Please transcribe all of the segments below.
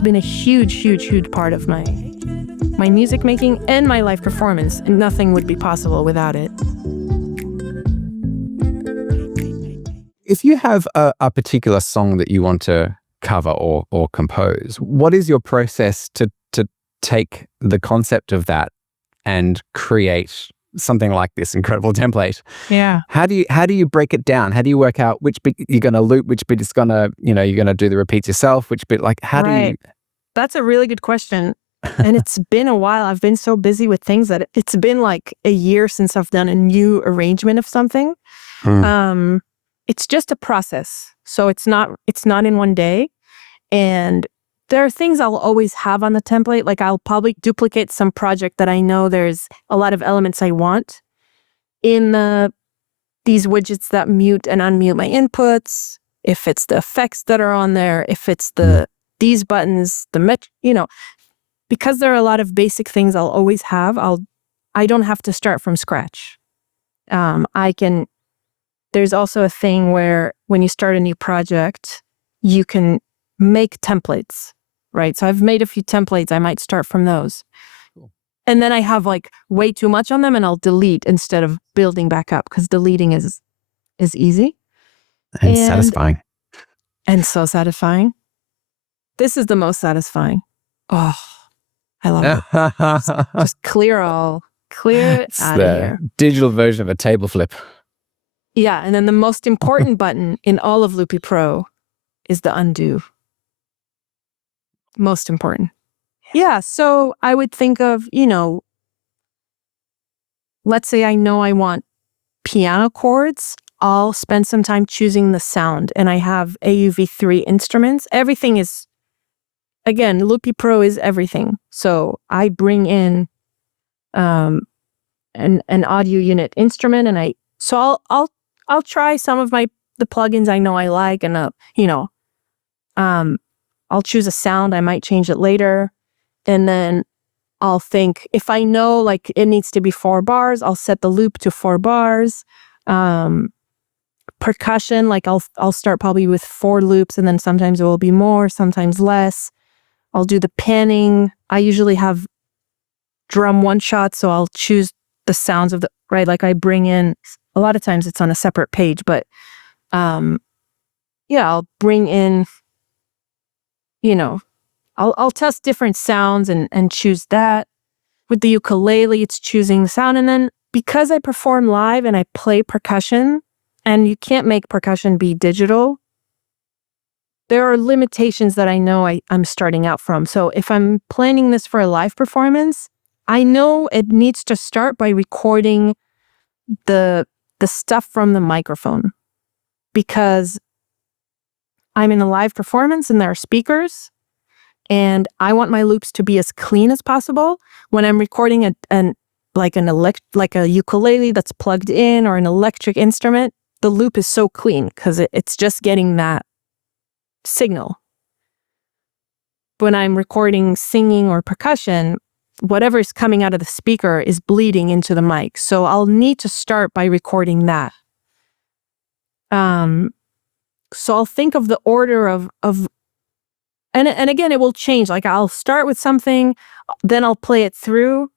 it's been a huge part of my music making and my live performance, and nothing would be possible without it. If you have a particular song that you want to cover or compose, what is your process to take the concept of that and create something like this incredible template? Yeah. How do you break it down? How do you work out which bit you're going to loop, which bit is going to, you're going to do the repeats yourself, which bit, like, how do you? That's a really good question. And it's been a while. I've been so busy with things that it's been like a year since I've done a new arrangement of something. It's just a process. So it's not in one day. And there are things I'll always have on the template. Like I'll probably duplicate some project that I know there's a lot of elements I want in these widgets that mute and unmute my inputs. If it's the effects that are on there, if it's these buttons, because there are a lot of basic things I'll always have. I don't have to start from scratch. There's also a thing where when you start a new project, you can make templates, right? So I've made a few templates. I might start from those. Cool. And then I have like way too much on them and I'll delete instead of building back up, because deleting is easy. And satisfying. And so satisfying. This is the most satisfying. Oh, I love it. Just clear it out of here. Digital version of a table flip. Yeah, and then the most important button in all of Loopy Pro is the undo. Most important. Yeah, so I would think of, let's say I know I want piano chords. I'll spend some time choosing the sound, and I have AUV3 instruments. Everything is, again, Loopy Pro is everything. So I bring in an audio unit instrument, and I'll try some of the plugins I know I like, and I'll choose a sound. I might change it later, and then I'll think, if I know like it needs to be 4 bars, I'll set the loop to 4 bars. Percussion, like I'll start probably with 4 loops, and then sometimes it will be more, sometimes less. I'll do the panning. I usually have drum one shot, so I'll choose the sounds of right. Like I bring in, a lot of times it's on a separate page, but I'll bring in, I'll test different sounds and choose that. With the ukulele, it's choosing the sound. And then because I perform live and I play percussion, and you can't make percussion be digital, there are limitations that I know I'm starting out from. So if I'm planning this for a live performance, I know it needs to start by recording the stuff from the microphone, because I'm in a live performance and there are speakers, and I want my loops to be as clean as possible. When I'm recording like a ukulele that's plugged in, or an electric instrument, the loop is so clean because it's just getting that signal. When I'm recording singing or percussion, whatever is coming out of the speaker is bleeding into the mic. So I'll need to start by recording that. So I'll think of the order of and again, it will change. Like I'll start with something, then I'll play it through,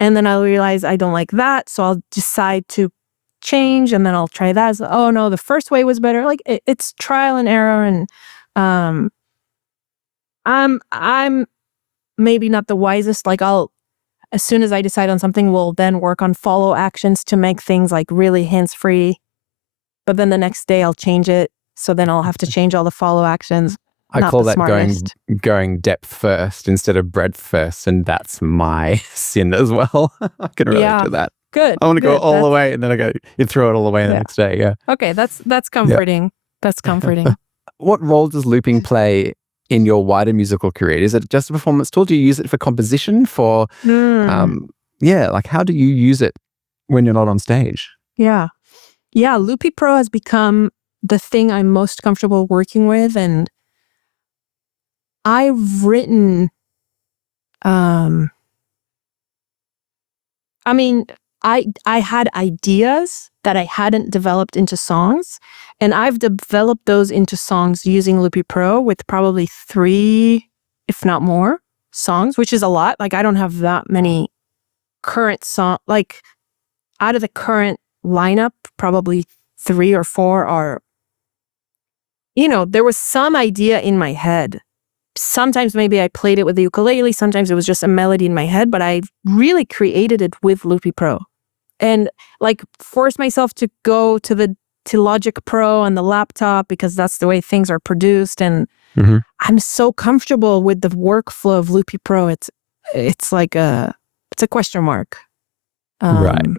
and then I'll realize I don't like that. So I'll decide to change, and then I'll try that. So, oh no, the first way was better. Like it's trial and error, and I'm maybe not the wisest. Like as soon as I decide on something, we'll then work on follow actions to make things like really hands-free. But then the next day I'll change it. So then I'll have to change all the follow actions. I call that going depth first instead of breadth first. And that's my sin as well. I can relate to that. Good. I want to go all the way, and then you throw it all away the next day. Yeah. Okay. That's comforting. Yeah. That's comforting. What role does looping play in your wider musical career? Is it just a performance tool? Do you use it for composition? Like how do you use it when you're not on stage? Yeah. Loopy Pro has become the thing I'm most comfortable working with, and I've written, I had ideas that I hadn't developed into songs, and I've developed those into songs using Loopy Pro with probably 3, if not more, songs, which is a lot. Like I don't have that many current song, like out of the current lineup, probably 3 or 4 are, there was some idea in my head. Sometimes maybe I played it with the ukulele. Sometimes it was just a melody in my head, but I really created it with Loopy Pro and like forced myself to go to Logic Pro on the laptop because that's the way things are produced. And Mhm. I'm so comfortable with the workflow of Loopy Pro. It's like it's a question mark. Right.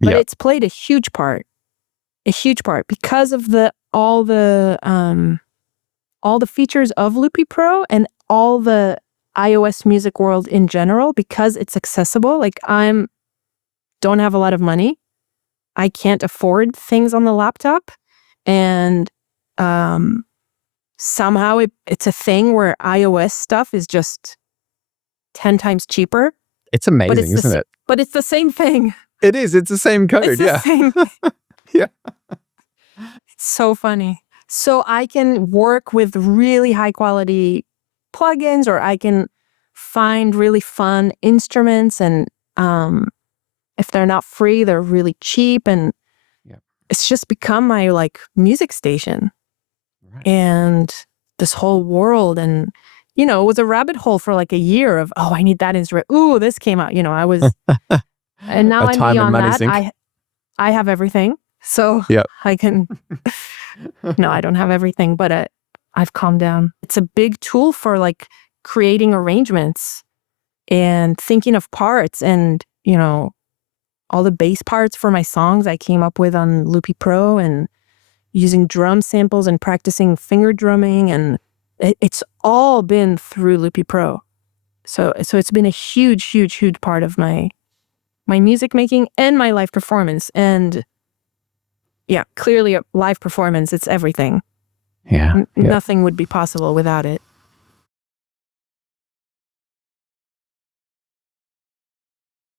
But Yep. it's played a huge part because of all the features of Loopy Pro and all the iOS music world in general, because it's accessible. Like don't have a lot of money. I can't afford things on the laptop. And somehow it's a thing where iOS stuff is just 10 times cheaper. It's amazing, isn't it? But it's the same thing. It is. It's the same code. It's the Yeah. same. Yeah. It's so funny. So I can work with really high quality plugins, or I can find really fun instruments, and if they're not free, they're really cheap, and Yep. it's just become my like music station. Right. And this whole world, and it was a rabbit hole for like a year of, I need that instrument. Ooh, this came out. I was, and now A I'm time and beyond money that. sink. I have everything, so Yep. I can. No, I don't have everything, but I've calmed down. It's a big tool for like creating arrangements and thinking of parts, and all the bass parts for my songs I came up with on Loopy Pro, and using drum samples and practicing finger drumming, and it's all been through Loopy Pro. So it's been a huge, huge, huge part of my music making and my live performance. And yeah, clearly a live performance, it's everything. Yeah. Nothing would be possible without it.